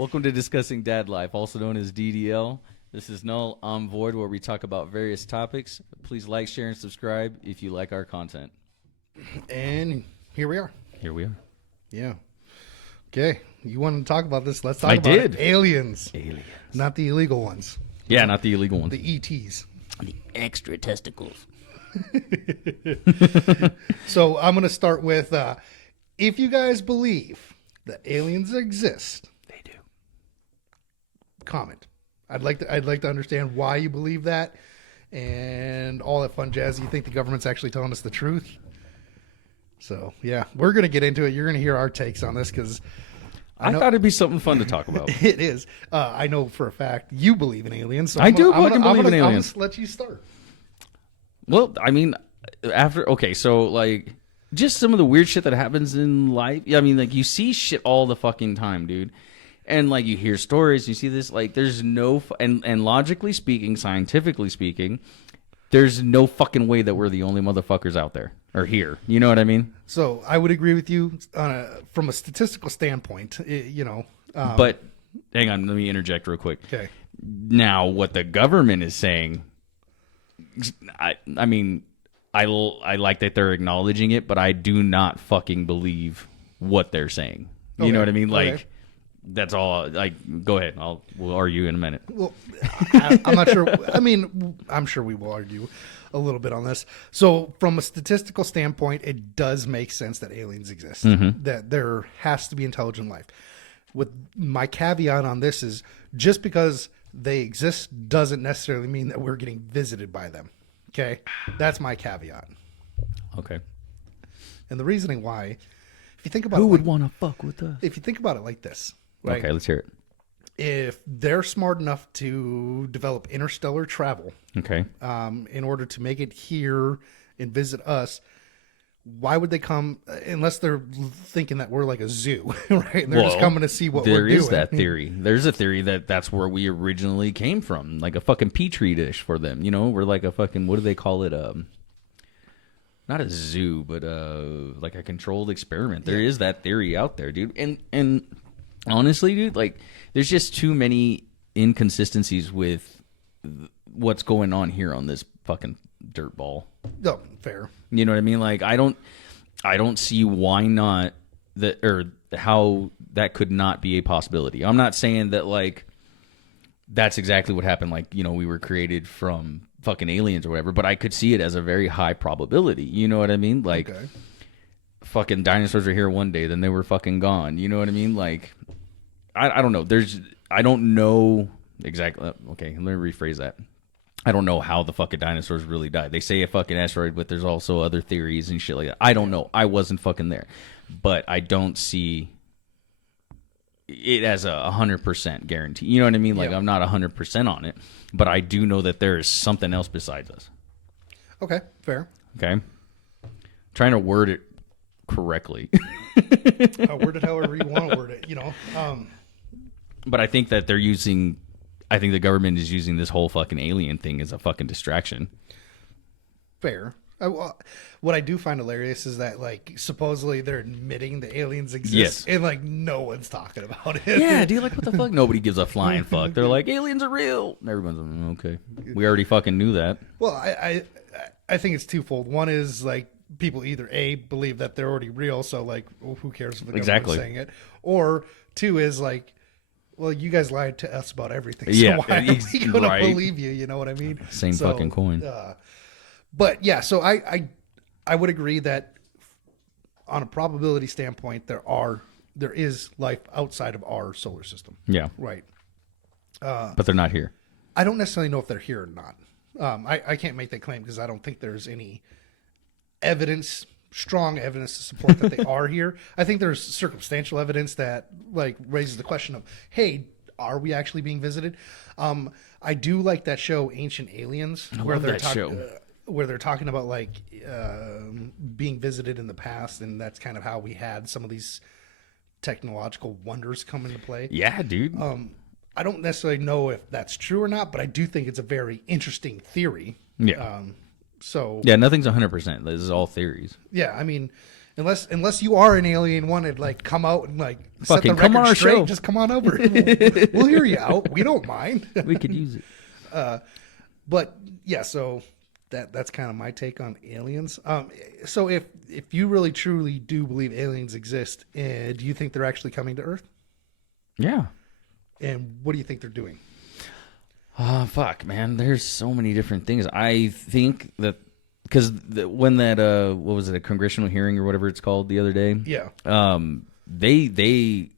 Welcome to Discussing Dad Life, also known as DDL. This is Null, I'm Void, where we talk about various topics. Please like, share, and subscribe if you like our content. And here we are. Here we are. Yeah. Okay. You wanted to talk about this? Let's talk about it. Aliens. Aliens. Not the illegal ones. Yeah, not the illegal ones. The ETs. The extra testicles. So I'm going to start with, if you guys believe that aliens exist, They do. comment. I'd like to understand why you believe that and all that fun jazz. You think the government's actually telling us the truth? So, yeah, we're going to get into it. You're going to hear our takes on this because I thought it'd be something fun to talk about. it is. I know for a fact you believe in aliens. So I do I'm fucking believe in aliens. I'm going to let you start. Well, I mean, just some of the weird shit that happens in life. Yeah, I mean, like, you see shit all the fucking time, dude. And, like, you hear stories, you see this, like, there's no, and logically speaking, scientifically speaking, there's no fucking way that we're the only motherfuckers out there, or here. You know what I mean? So I would agree with you from a statistical standpoint, But, hang on, let me interject real quick. Okay. Now, what the government is saying, I mean, I like that they're acknowledging it, but I do not fucking believe what they're saying. You know what I mean? Like, that's all. Like, go ahead. We'll argue in a minute. Well, I'm not sure. I mean, I'm sure we will argue a little bit on this. So from a statistical standpoint, it does make sense that aliens exist, that there has to be intelligent life. With my caveat on this is just because they exist doesn't necessarily mean that we're getting visited by them. Okay. That's my caveat. Okay. And the reasoning why, if you think about Who it, would want to fuck with us? if you think about it like this, right? Okay, let's hear it. If they're smart enough to develop interstellar travel, Okay. in order to make it here and visit us, why would they come unless they're thinking that we're like a zoo, right? And they're just coming to see what we're doing. There is that theory. There's a theory that that's where we originally came from, like a fucking petri dish for them. You know, we're like a fucking, what do they call it? Not a zoo, but like a controlled experiment. There is that theory out there, dude. And honestly, dude, like, there's just too many inconsistencies with what's going on here on this fucking dirt ball. No, fair. You know what I mean? Like, I don't see why not that, or how that could not be a possibility. I'm not saying that, like, that's exactly what happened. Like, you know, we were created from fucking aliens or whatever, but I could see it as a very high probability. You know what I mean? Like, fucking dinosaurs were here one day, then they were fucking gone. You know what I mean? Like, I don't know. I don't know exactly. Okay, let me rephrase that. I don't know how the fucking dinosaurs really died. They say a fucking asteroid, but there's also other theories and shit like that. I don't know. I wasn't fucking there. But I don't see it as a 100% guarantee. You know what I mean? Like, I'm not 100% on it, but I do know that there is something else besides us. Okay, fair. Okay? Trying to word it correctly. Word it however you want to word it, you know. But I think that I think the government is using this whole fucking alien thing as a fucking distraction. Fair. What I do find hilarious is that, like, supposedly they're admitting the aliens exist, Yes. and like no one's talking about it. Yeah, dude, like, what the fuck? Nobody gives a flying fuck. They're like, aliens are real. And everyone's like, okay. We already fucking knew that. Well, I think it's twofold. One is, like, people either A, believe that they're already real, so, like, well, who cares if the government's saying it? Or two is, like, well, you guys lied to us about everything, so why are we going to believe you? You know what I mean? Same fucking coin. But, yeah, so I would agree that on a probability standpoint, there is life outside of our solar system. Yeah. Right. But they're not here. I don't necessarily know if they're here or not. I can't make that claim because I don't think there's any strong evidence to support that they are here. I think there's circumstantial evidence that, like, raises the question of, hey, are we actually being visited? I do like that show, Ancient Aliens, where they're talking about, like, being visited in the past, and that's kind of how we had some of these technological wonders come into play. Yeah, dude. I don't necessarily know if that's true or not, but I do think it's a very interesting theory. Yeah. So yeah, nothing's 100%. This is all theories. yeah, I mean, Unless you are an alien, wanted like come out and like set Fucking the come on record our straight. show. Just come on over. We'll hear you out. We don't mind. We could use it. But yeah, so that's kind of my take on aliens. So if you really truly do believe aliens exist, do you think they're actually coming to Earth? Yeah. And what do you think they're doing? Fuck, man. There's so many different things. I think that because when that what was it, a congressional hearing or whatever it's called the other day? Yeah. They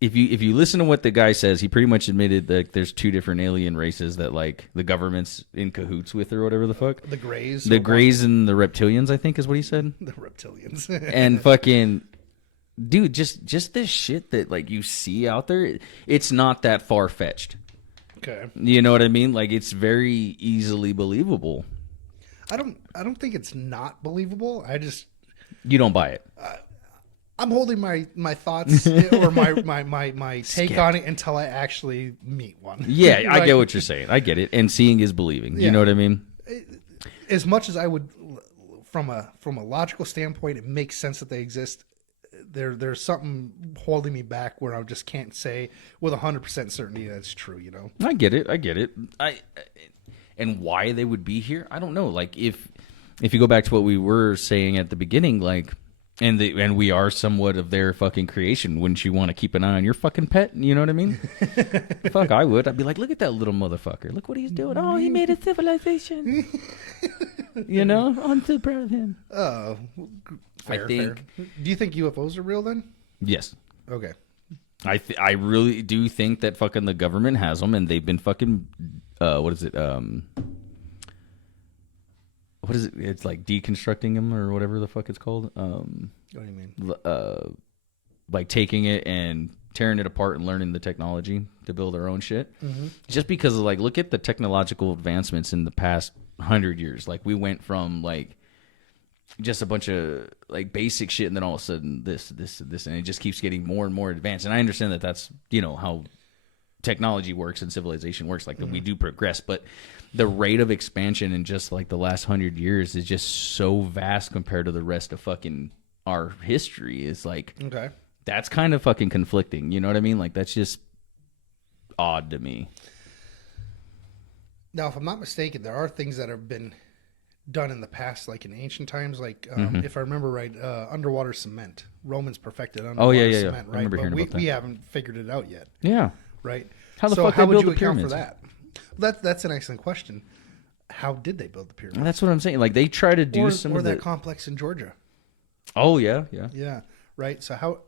if you listen to what the guy says, he pretty much admitted that there's two different alien races that like the government's in cahoots with or whatever the fuck. The Greys. The Greys and the reptilians, I think is what he said. The reptilians. And fucking dude, just this shit that like you see out there, it's not that far fetched. Okay. You know what I mean? Like it's very easily believable. I don't think it's not believable. You don't buy it. I'm holding my thoughts or my take on it until I actually meet one. Yeah, I Like, get what you're saying. I get it. And seeing is believing. You Yeah. know what I mean? As much as I would, from a logical standpoint, it makes sense that they exist. There's something holding me back where I just can't say with 100% certainty that's true. You know. I get it. And why they would be here, I don't know. Like if you go back to what we were saying at the beginning, like, and we are somewhat of their fucking creation. Wouldn't you want to keep an eye on your fucking pet? You know what I mean? Fuck, I would. I'd be like, look at that little motherfucker. Look what he's doing. Oh, he made a civilization. You know, I'm so proud of him. Fair. Do you think UFOs are real then? Yes. Okay. I really do think that fucking the government has them, and they've been fucking what is it? What is it? It's like deconstructing them or whatever the fuck it's called. What do you mean? Like taking it and tearing it apart and learning the technology to build our own shit. Mm-hmm. Just because of like, look at the technological advancements in the past 100 years. Like we went from like just a bunch of like basic shit, and then all of a sudden this, and it just keeps getting more and more advanced. And I understand that that's, you know, how technology works and civilization works, like that we do progress, but the rate of expansion in just like the last 100 years is just so vast compared to the rest of fucking our history. Is like, Okay. that's kind of fucking conflicting. You know what I mean? Like that's just odd to me. Now, if I'm not mistaken, there are things that have been done in the past, like in ancient times, like if I remember right, underwater cement. Romans perfected underwater cement, I right? remember hearing But about that. we haven't figured it out yet, Yeah. right? How the so fuck how they would build you the account for pyramids? that? That's an excellent question. How did they build the pyramids? That's what I'm saying. Like they try to do or some or of that the. complex in Georgia. Oh yeah. Yeah, right. So how?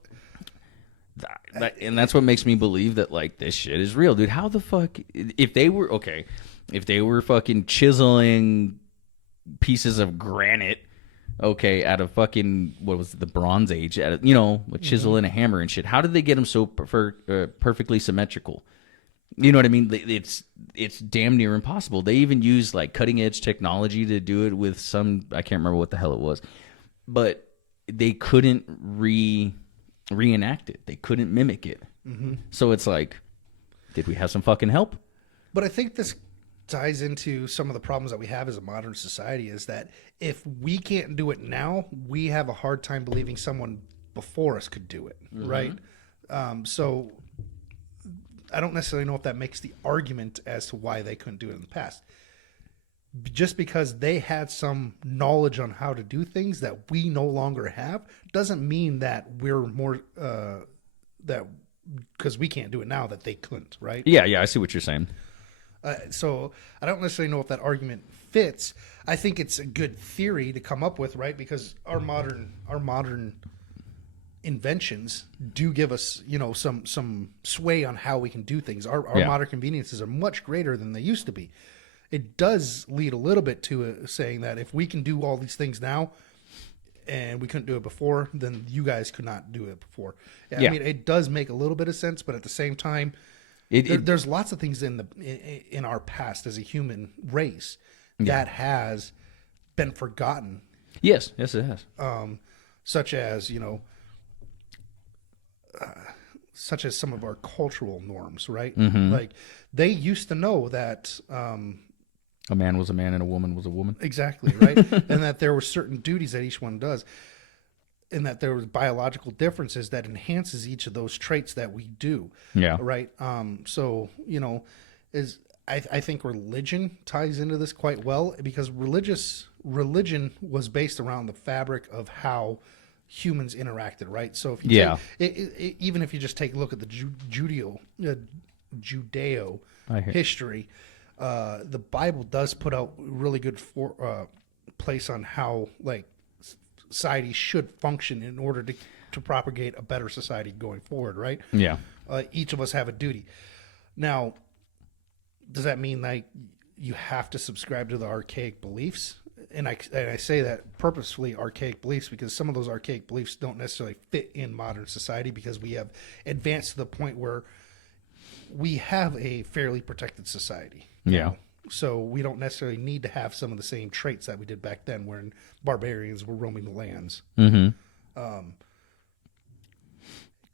And that's what makes me believe that like this shit is real, dude. How the fuck if they were fucking chiseling pieces of granite, okay, out of fucking what was it, the Bronze Age, out of, you know, with chisel and a hammer and shit. How did they get them so perfectly symmetrical? You know what I mean? It's damn near impossible. They even use like cutting edge technology to do it with some, I can't remember what the hell it was, but they couldn't reenact it. They couldn't mimic it. Mm-hmm. So it's like, did we have some fucking help? But I think this ties into some of the problems that we have as a modern society, is that if we can't do it now, we have a hard time believing someone before us could do it, right? So I don't necessarily know if that makes the argument as to why they couldn't do it in the past. Just because they had some knowledge on how to do things that we no longer have doesn't mean that we're more that because we can't do it now that they couldn't, right? Yeah, I see what you're saying. So I don't necessarily know if that argument fits. I think it's a good theory to come up with, right? Because our modern inventions do give us, you know, some sway on how we can do things. Our modern conveniences are much greater than they used to be. It does lead a little bit to saying that if we can do all these things now and we couldn't do it before, then you guys could not do it before. I mean, it does make a little bit of sense, but at the same time, there's lots of things in our past as a human race that has been forgotten. Yes, it has. Such as, you know, such as some of our cultural norms, right? Mm-hmm. Like they used to know that a man was a man and a woman was a woman. exactly, right? And that there were certain duties that each one does. in that there was biological differences that enhances each of those traits that we do. Yeah. Right. So, I think religion ties into this quite well, because religion was based around the fabric of how humans interacted, right? So if you even if you just take a look at the Judeo history, the Bible does put out really good place on how like society should function in order to propagate a better society going forward, right? Yeah. Each of us have a duty. Now, does that mean like you have to subscribe to the archaic beliefs? And I say that purposefully, archaic beliefs, because some of those archaic beliefs don't necessarily fit in modern society, because we have advanced to the point where we have a fairly protected society. Yeah. So we don't necessarily need to have some of the same traits that we did back then when barbarians were roaming the lands. Mm-hmm.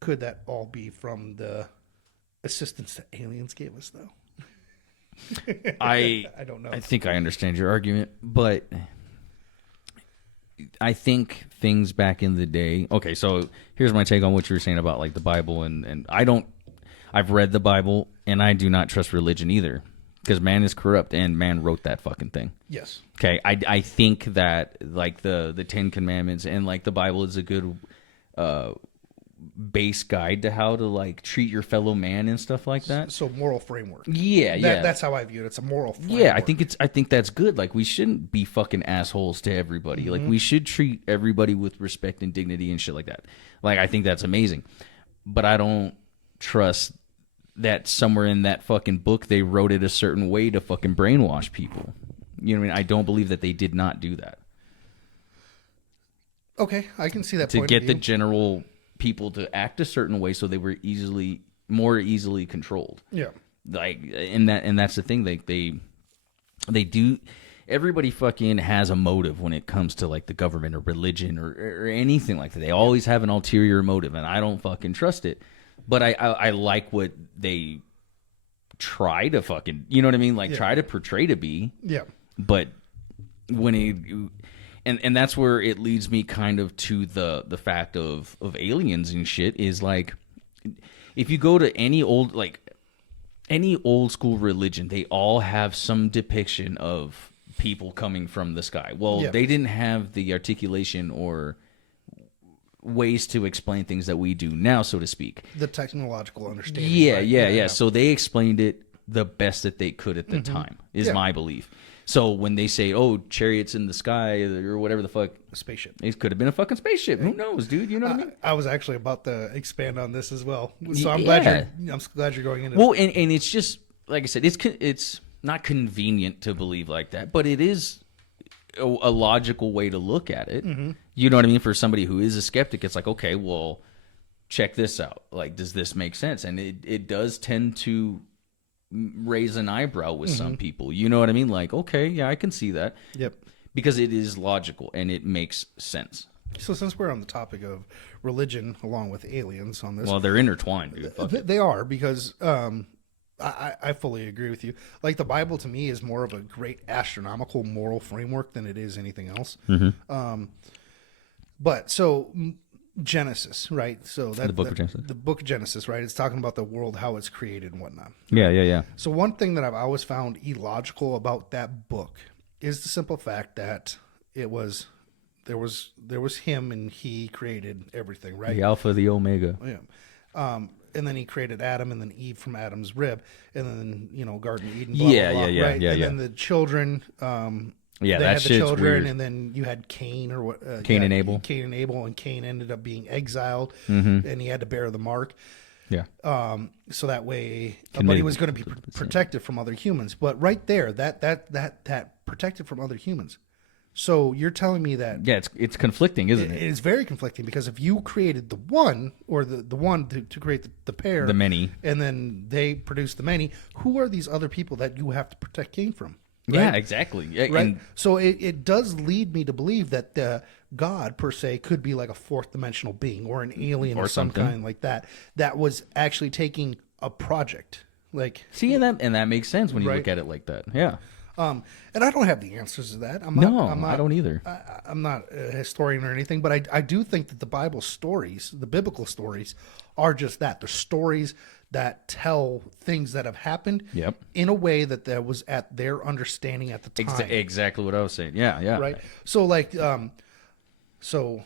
Could that all be from the assistance that aliens gave us, though? I don't know. I think I understand your argument, but I think things back in the day. Okay, so here's my take on what you were saying about like the Bible, and I've read the Bible, and I do not trust religion either, because man is corrupt and man wrote that fucking thing. Yes. Okay, I think that like the Ten Commandments and like the Bible is a good base guide to how to like treat your fellow man and stuff like that. So moral framework. Yeah. That's how I view it. It's a moral framework. Yeah, I think that's good. Like we shouldn't be fucking assholes to everybody. Mm-hmm. Like we should treat everybody with respect and dignity and shit like that. Like I think that's amazing. But I don't trust that somewhere in that fucking book they wrote it a certain way to fucking brainwash people. You know what I mean? I don't believe that they did not do that. Okay, I can see that to point get of the view. general people to act a certain way so they were more easily controlled. Yeah. Like and that's the thing, like they do. Everybody fucking has a motive when it comes to like the government or religion or anything like that. They always have an ulterior motive, and I don't fucking trust it. But I like what they try to fucking, you know what I mean? Like try to portray to be. Yeah. But when it and that's where it leads me kind of to the fact of aliens and shit, is like if you go to any old school religion, they all have some depiction of people coming from the sky. Well, they didn't have the articulation or ways to explain things that we do now, so to speak. The technological understanding. Yeah, right? yeah. So they explained it the best that they could at the time, is my belief. So when they say, "Oh, chariots in the sky" or whatever the fuck, A spaceship. it could have been a fucking spaceship. Who knows, dude? You know what I mean? I was actually about to expand on this as well, so I'm Yeah. glad you're going into. Well, and it's just like I said, it's not convenient to believe like that, but it is a logical way to look at it. You know what I mean? For somebody who is a skeptic, it's like, okay, well, check this out. Like, does this make sense? And it does tend to raise an eyebrow with some people. You know what I mean? Like, okay, yeah, I can see that. Yep. Because it is logical and it makes sense. So since we're on the topic of religion along with aliens on this, Well, they're intertwined, dude. Fuck it. they are, because I fully agree with you. Like the Bible to me is more of a great astronomical moral framework than it is anything else. But so Genesis, right? So The book of Genesis. The book of Genesis, right? It's talking about the world, how it's created and whatnot. Yeah. So one thing that I've always found illogical about that book is the simple fact that there was him and he created everything, right? The Alpha, the Omega. Yeah. And then he created Adam and then Eve from Adam's rib, and then Garden of Eden. Yeah, right? yeah. And then the children. Yeah, they that had the shit's children, weird. and then you had Cain or what? Cain and Abel. Cain and Abel, and Cain ended up being exiled, and he had to bear the mark. Yeah. So that way, Committed but he was going to be to the protected from other humans. But right there, that protected from other humans. So you're telling me that Yeah, it's conflicting, isn't it it? is very conflicting, because if you created the one, or the one to create the pair, The many. and then they produce the many, who are these other people that you have to protect Cain from? Yeah, Right? exactly. Yeah, Right. and- So it does lead me to believe that God per se could be like a fourth dimensional being or an alien Or of some something. kind like that was actually taking a project. Like, see, and that makes sense when you Right. look at it like that. Yeah. and I don't have the answers to that. No, I don't either. I'm not a historian or anything, but I do think that the Bible stories, the biblical stories, are just that. They're stories that tell things that have happened Yep. in a way that was at their understanding at the time. Exactly what I was saying. Yeah, yeah. Right. So like, so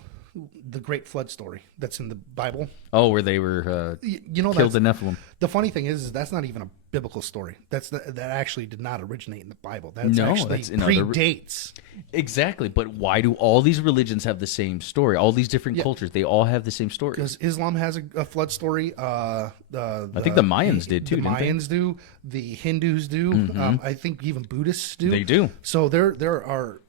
the Great Flood story that's in the Bible. Oh, where they were You know, killed that's, the Nephilim. the funny thing is that's not even a biblical story. That actually did not originate in the Bible. That's No, actually that's in other- predates. Exactly, but why do all these religions have the same story? All these different cultures, they all have the same story. Because Islam has a flood story. I think the Mayans did too, The didn't they? Mayans do. The Hindus do. I think even Buddhists do. They do. So there are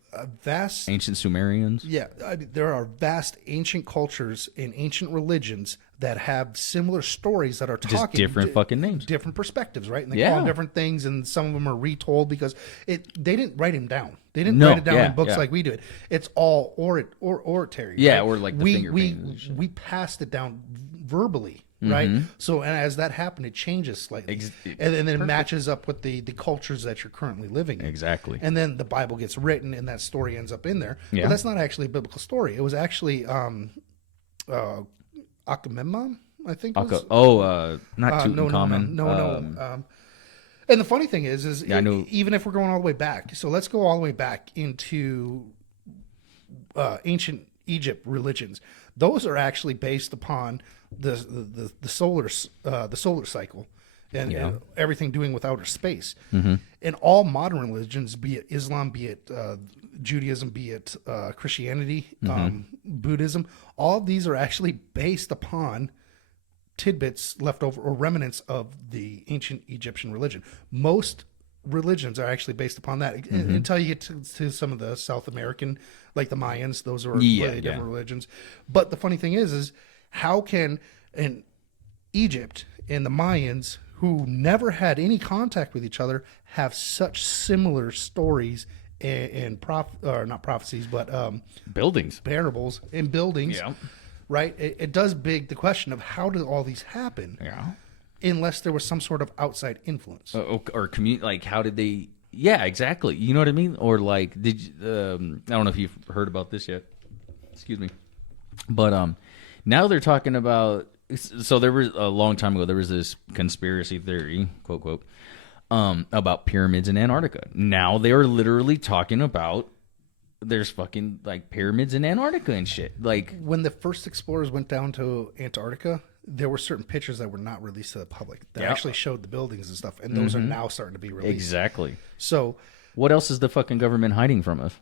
vast. Ancient Sumerians. Yeah, I mean, there are vast ancient cultures and ancient religions that have similar stories that are talking different fucking names. different perspectives, right? And they Yeah. call them different things, and some of them are retold because they didn't write them down. They didn't No, write it down yeah, in books yeah. like we did. It's all oratory. Yeah, right? or like the we finger we paintings and shit. we passed it down verbally. Right, so and as that happened, it changes slightly, and then it matches up with the cultures that you're currently living in. Exactly. And then the Bible gets written, and that story ends up in there. Yeah. But that's not actually a biblical story. It was actually Agamemnon, I think. Not No. Tutankhamun. And the funny thing is I know- even if we're going all the way back, so let's go all the way back into ancient Egypt religions. Those are actually based upon the solar cycle and everything doing with outer space. And all modern religions, be it Islam, be it Judaism, be it Christianity, Buddhism, all of these are actually based upon tidbits left over or remnants of the ancient Egyptian religion. Most religions are actually based upon that until you get to some of the South American, like the Mayans. Those are completely different religions. But the funny thing is how can an Egypt and the Mayans, who never had any contact with each other, have such similar stories and not prophecies, but Buildings. parables and buildings? Yeah. Right? It does beg the question of how did all these happen Yeah. unless there was some sort of outside influence. Or community, like how did they? Yeah, exactly. You know what I mean? Or like, did you, I don't know if you've heard about this yet. Excuse me, but now they're talking about. So there was a long time ago. There was this conspiracy theory, quote quote, about pyramids in Antarctica. Now they are literally talking about there's fucking like pyramids in Antarctica and shit. Like When the first explorers went down to Antarctica, there were certain pictures that were not released to the public that actually showed the buildings and stuff, and those are now starting to be released. exactly. So What else is the fucking government hiding from us?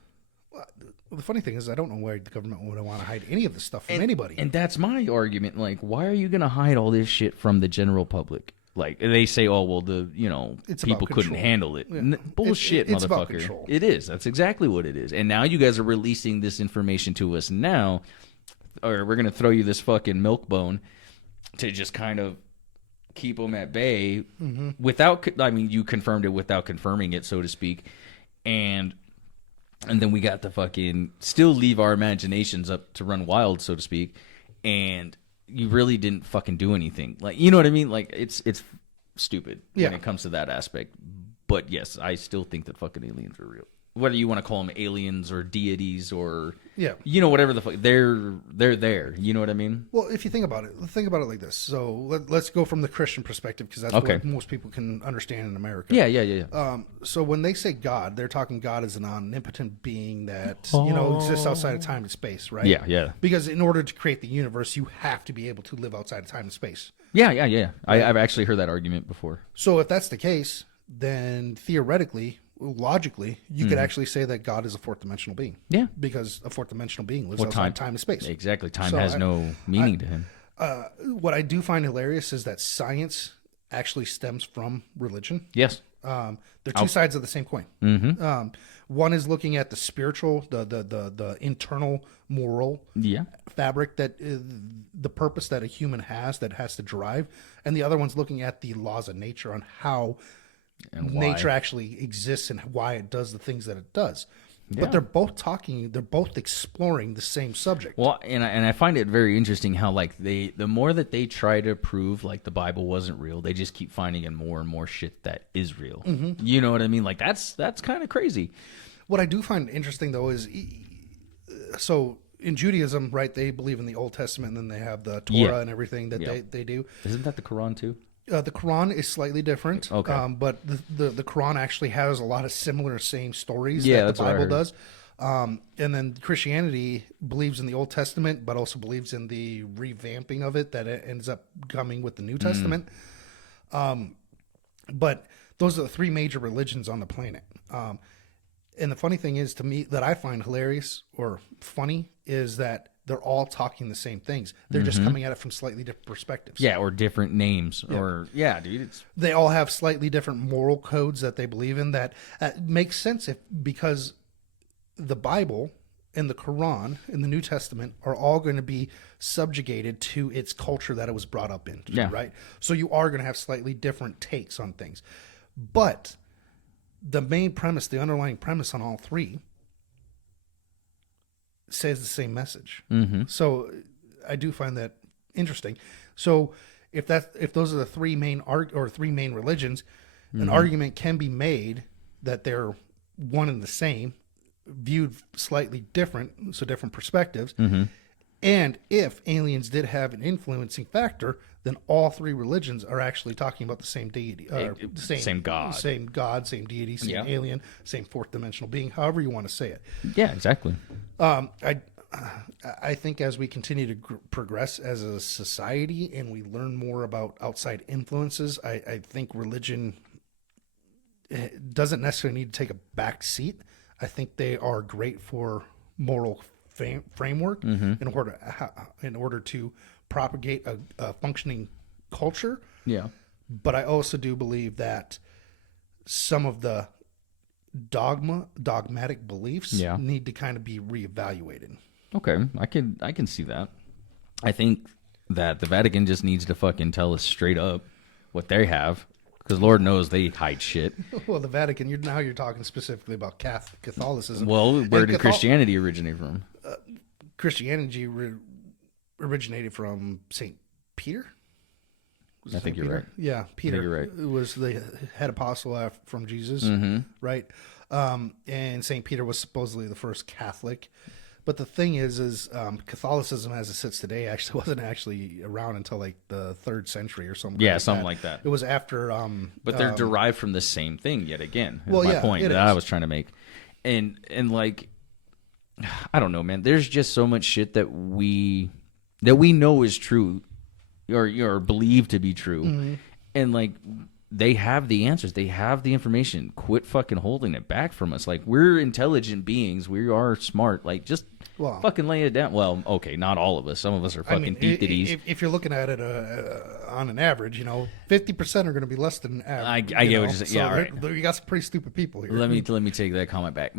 the funny thing is, I don't know why the government would want to hide any of this stuff from anybody. And that's my argument. Like, why are you going to hide all this shit from the general public? Like, they say, oh, well, It's people about couldn't control. handle it. Yeah. Bullshit, It's about motherfucker. control. It is. That's exactly what it is. And now you guys are releasing this information to us now, or we're going to throw you this fucking milk bone to just kind of keep them at bay without, I mean, you confirmed it without confirming it, so to speak. And then we got to fucking still leave our imaginations up to run wild, so to speak. And you really didn't fucking do anything. Like, you know what I mean? Like, it's stupid when it comes to that aspect. But yes, I still think that fucking aliens are real. Whether you want to call them aliens or deities or you know, whatever the fuck, they're there. You know what I mean? Well, if you think about it like this. So let's go from the Christian perspective because that's what most people can understand in America. Yeah. So when they say God, they're talking God as an omnipotent being that exists outside of time and space, right? Yeah. Because in order to create the universe, you have to be able to live outside of time and space. Yeah. I've actually heard that argument before. So if that's the case, then theoretically, logically, you could actually say that God is a fourth dimensional being. Yeah. Because a fourth dimensional being lives outside time and space. Exactly. Time So has no meaning to him. What I do find hilarious is that science actually stems from religion. Yes. They're two sides of the same coin. One is looking at the spiritual, the internal moral fabric that the purpose that a human has that has to drive, and the other one's looking at the laws of nature on how nature actually exists and why it does the things that it does. But they're both exploring the same subject. Well, and I find it very interesting how like the more that they try to prove like the Bible wasn't real, they just keep finding in more and more shit that is real. You know what I mean? Like that's kind of crazy. What I do find interesting though is so in Judaism, right, they believe in the Old Testament, and then they have the Torah Yeah. and everything that Yeah. they do. Isn't that the Quran too? The Quran is slightly different, Okay. but the Quran actually has a lot of similar same stories Yeah, that that's the what I Bible heard. does. And then Christianity believes in the Old Testament, but also believes in the revamping of it that it ends up coming with the New Testament. But those are the three major religions on the planet. And the funny thing is, to me, that I find hilarious or funny is that they're all talking the same things. They're just coming at it from slightly different perspectives. Yeah, or different names, or dude. It's They all have slightly different moral codes that they believe in that makes sense because the Bible and the Quran and the New Testament are all going to be subjugated to its culture that it was brought up in, Yeah. right? So you are going to have slightly different takes on things. But the main premise, the underlying premise on all three says the same message. Mm-hmm. So I do find that interesting. So if those are the three main three main religions, an argument can be made that they're one and the same, viewed slightly different, so different perspectives. And if aliens did have an influencing factor, then all three religions are actually talking about the same deity, same God. same God, same deity, same Yeah. alien, same fourth dimensional being, however you want to say it. yeah, exactly. I think as we continue to progress as a society and we learn more about outside influences, I think religion doesn't necessarily need to take a back seat. I think they are great for moral framework in order to propagate a functioning culture. Yeah. But I also do believe that some of the dogmatic beliefs Yeah. need to kind of be reevaluated. Okay, I can see that. I think that the Vatican just needs to fucking tell us straight up what they have, because Lord knows they hide shit. Well, the Vatican. You're talking specifically about Catholicism. Well, where And did Christianity originate from? Christianity originated from Saint Peter. Was it I think Saint you're Peter? right. Yeah, Peter. you're right. Was the head apostle from Jesus, right? And Saint Peter was supposedly the first Catholic. But the thing is Catholicism as it sits today actually wasn't actually around until like the 3rd century or something. Yeah, something like that. It was after. But they're derived from the same thing yet again. Is Well, my yeah, point it that I is. was trying to make. And like, I don't know, man. There's just so much shit that we know is true or believed to be true. Mm-hmm. And like, they have the answers. They have the information. Quit fucking holding it back from us. Like, we're intelligent beings. We are smart. Like, just Well, fucking lay it down. Well, okay, not all of us. Some of us are I fucking mean, thief-titties. if you're looking at it on an average, 50% are going to be less than average. I get what you're saying. Yeah, right. You got some pretty stupid people here. Let me take that comment back.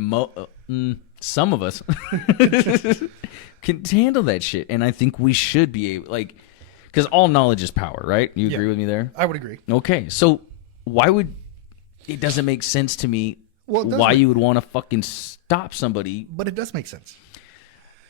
Some of us can handle that shit, and I think we should be able, like, because all knowledge is power, right? You agree Yeah. with me there? I would agree. Okay, so why would it doesn't make sense to me Well, it does why make- you would want to fucking stop somebody? But it does make sense.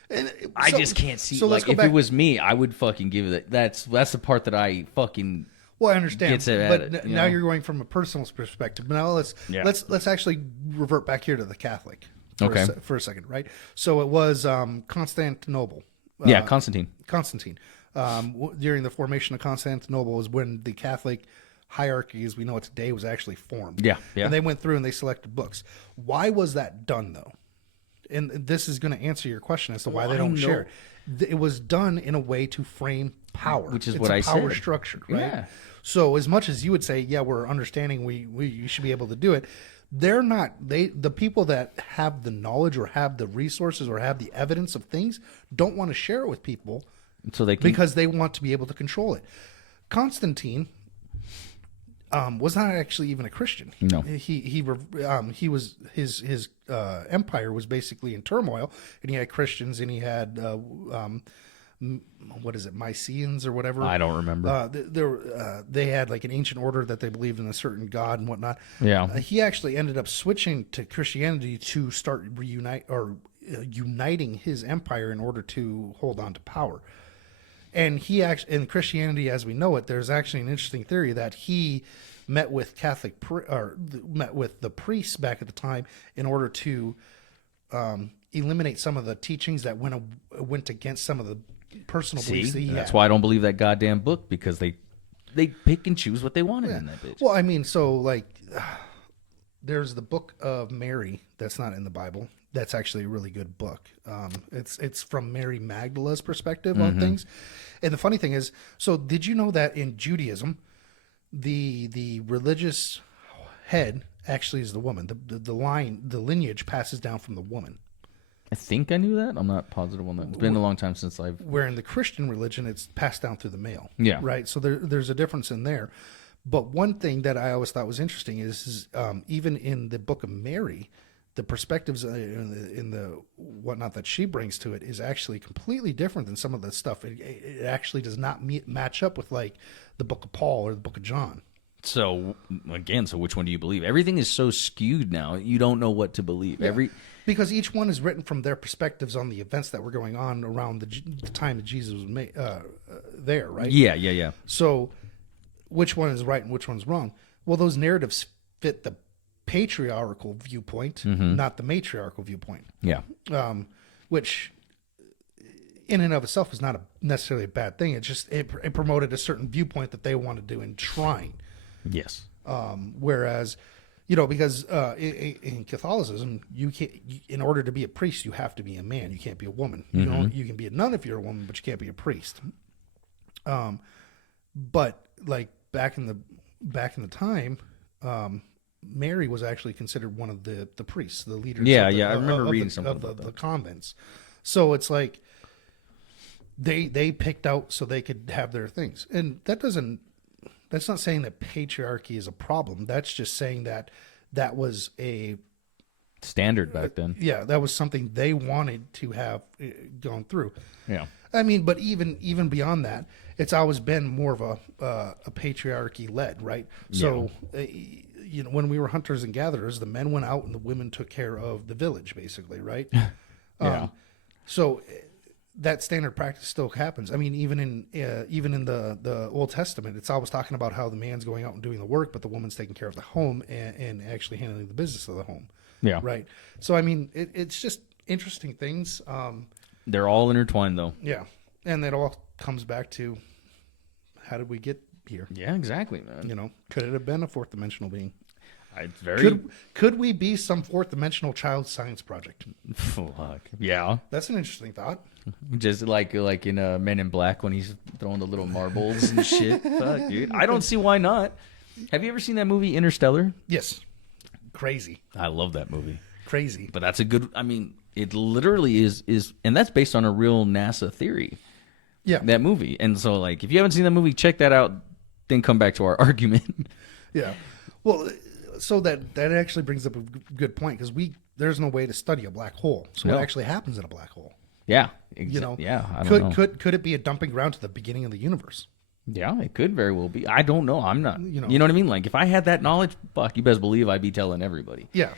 And I so- just can't see. So let's like, go if back. it was me, I would fucking give it. That's the part that I fucking. Well, I understand, gets it at but it, you now know? you're going from a personal perspective. But now Yeah. let's actually revert back here to the Catholic Okay. for a second, right? So it was Constantinople. Yeah, Constantine. Constantine. During the formation of Constantinople was when the Catholic hierarchy, as we know it today, was actually formed. Yeah, yeah. And they went through and they selected books. Why was that done, though? And this is going to answer your question as to why Well, they don't I know- share it. It was done in a way to frame power, Which is it's what a I power said. structure, right? Yeah. So as much as you would say, yeah, we're understanding, you should be able to do it. They're not. The people that have the knowledge or have the resources or have the evidence of things don't want to share it with people So they can. because they want to be able to control it. Constantine was not actually even a Christian. No. He was his empire was basically in turmoil, and he had Christians and he had what is it, Mycenaeans or whatever. I don't remember. They had like an ancient order that they believed in a certain god and whatnot. Yeah. He actually ended up switching to Christianity to start uniting his empire in order to hold on to power. And he actually, in Christianity as we know it, there's actually an interesting theory that he met with met with the priests back at the time in order to eliminate some of the teachings that went against some of the personal beliefs that he That's had. why I don't believe that goddamn book, because they pick and choose what they wanted in that bitch. Well, I mean, so like, there's the Book of Mary that's not in the Bible. That's actually a really good book. It's from Mary Magdalene's perspective on things. And the funny thing is, so did you know that in Judaism, the religious head actually is the woman. The lineage passes down from the woman. I think I knew that. I'm not positive on that. It's been a long time since I've... Where in the Christian religion, it's passed down through the male. Yeah. Right? So there's a difference in there. But one thing that I always thought was interesting is even in the Book of Mary, the perspectives in the whatnot that she brings to it is actually completely different than some of the stuff. It actually does not match up with like the Book of Paul or the Book of John. So again, so which one do you believe? Everything is so skewed now. You don't know what to believe. Yeah. Because each one is written from their perspectives on the events that were going on around the time that Jesus was there, right? Yeah. So which one is right and which one's wrong? Well, those narratives fit the patriarchal viewpoint, not the matriarchal viewpoint. Yeah. Which in and of itself is not necessarily a bad thing. It's just it promoted a certain viewpoint that they wanted to enshrine. Yes. Whereas, because in Catholicism, you can't. In order to be a priest, you have to be a man. You can't be a woman. You can be a nun if you're a woman, but you can't be a priest. But like back in the time, Mary was actually considered one of the priests, the leaders. Yeah, I remember reading something of about the that. convents. So it's like they picked out so they could have their things, and that's not saying that patriarchy is a problem. That's just saying that was a Standard back then. Yeah, that was something they wanted to have gone through. Yeah. I mean, but even beyond that, it's always been more of a patriarchy led, right? So, when we were hunters and gatherers, the men went out and the women took care of the village, basically, right? Yeah. So that standard practice still happens. I mean, even in the Old Testament, it's always talking about how the man's going out and doing the work, but the woman's taking care of the home and actually handling the business of the home. Yeah. Right. So, I mean, it's just interesting things. They're all intertwined, though. Yeah. And that all comes back to how did we get here? Yeah, exactly, man. Could it have been a fourth dimensional being? It's very... Could we be some fourth dimensional child science project? Fuck. Yeah. That's an interesting thought. Just like in Men in Black when he's throwing the little marbles and shit. Fuck, dude. I don't see why not. Have you ever seen that movie Interstellar? Yes. Crazy. I love that movie. Crazy. But that's a good... I mean, it literally is... And that's based on a real NASA theory. Yeah. That movie. And so, like, if you haven't seen that movie, check that out. Then come back to our argument. Yeah. Well, so that actually brings up a good point because there's no way to study a black hole. So No. what actually happens in a black hole? Yeah. Yeah. I don't know. Could it be a dumping ground to the beginning of the universe? Yeah, it could very well be. I don't know. I'm not. You know what I mean? Like, if I had that knowledge, fuck, you best believe I'd be telling everybody. Yeah.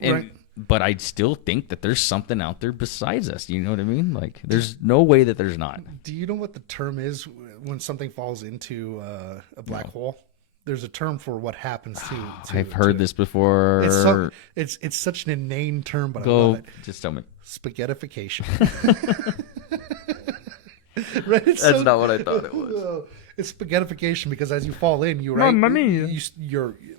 And, Right. But I still think that there's something out there besides us. You know what I mean? Like, there's no way that there's not. Do you know what the term is when something falls into a black hole? There's a term for what happens to I've heard this before. It's such an inane term, but I Go, love it. just tell me. Spaghettification. Right? That's not what I thought it was. It's spaghettification because as you fall in, Mamma mia.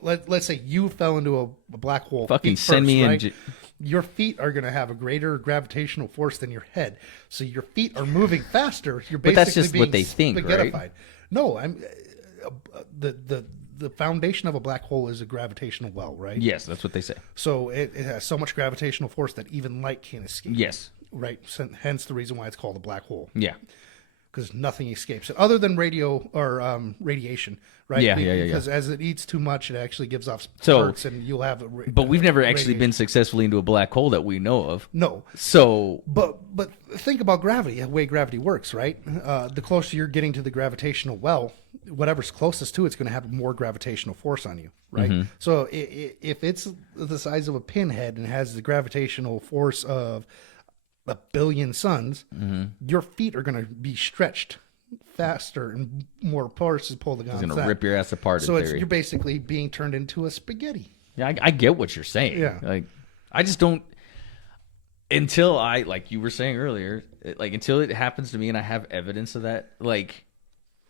Let's say you fell into a black hole. Fucking feet send first, me in. right? Your feet are going to have a greater gravitational force than your head, so your feet are moving faster. You're basically But that's just being what they think, right? spaghettified. No, the foundation of a black hole is a gravitational well, right? Yes, that's what they say. So it has so much gravitational force that even light can't escape. Yes. Right. So, hence the reason why it's called a black hole. Yeah. Because nothing escapes it other than radio or radiation, right? Yeah. Because as it eats too much, it actually gives off So- spurts, and you'll have. But we've never actually radiation. been successfully into a black hole that we know of. No, So, but think about gravity, the way gravity works, right? The closer you're getting to the gravitational well, whatever's closest to it's going to have more gravitational force on you, right? Mm-hmm. So if it's the size of a pinhead and has the gravitational force of 1 billion suns, Mm-hmm. your feet are going to be stretched faster and more force is pulled against it's going that. to rip your ass apart So in theory. you're basically being turned into a spaghetti. Yeah, I get what you're saying. Yeah. Like, I just don't. until I, like you were saying earlier, like until it happens to me and I have evidence of that, like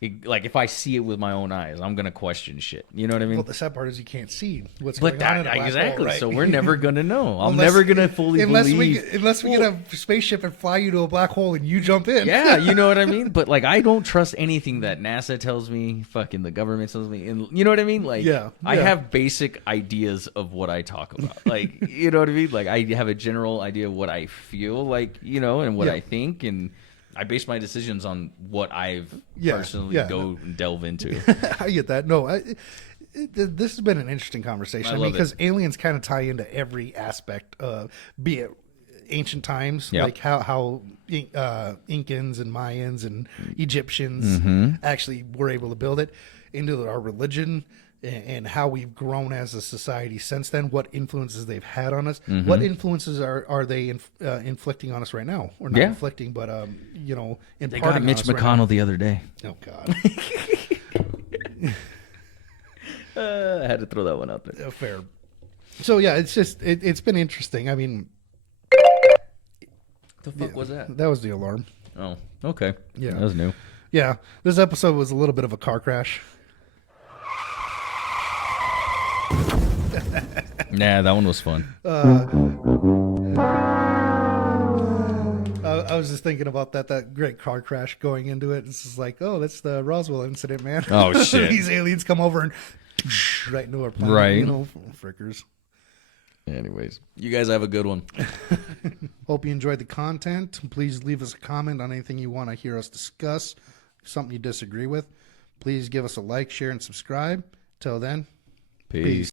if I see it with my own eyes, I'm gonna question shit. You know what I mean? Well, the sad part is you can't see what's But going on in a black exactly. hole, right? So we're never gonna know. I'm Unless- never gonna fully believe. Unless we get a spaceship and fly you to a black hole and you jump in. Yeah, you know what I mean? But like I don't trust anything that NASA tells me, fucking the government tells me, and you know what I mean? Like I have basic ideas of what I talk about. Like, you know what I mean? Like I have a general idea of what I feel like, you know, and what I think, and I base my decisions on what I've personally go and delve into. I get that. No, this has been an interesting conversation. I mean, because aliens kind of tie into every aspect of, be it ancient times, like how Incans and Mayans and Egyptians actually were able to build it, into our religion, and how we've grown as a society since then, what influences they've had on us, what influences are they inflicting on us right now, or not inflicting, but you know, they got Mitch McConnell the other day. Oh God. I had to throw that one out there. Fair. So yeah, it's just it's been interesting. I mean, the fuck was that? That was the alarm. Oh, okay. Yeah, that was new. Yeah, this episode was a little bit of a car crash. Nah, that one was fun. I was just thinking about that great car crash going into it. It's just like, oh, that's the Roswell incident, man. Oh shit! These aliens come over and right into our planet. Right. You know, frickers. Anyways, you guys have a good one. Hope you enjoyed the content. Please leave us a comment on anything you want to hear us discuss. Something you disagree with. Please give us a like, share, and subscribe. Till then, Peace.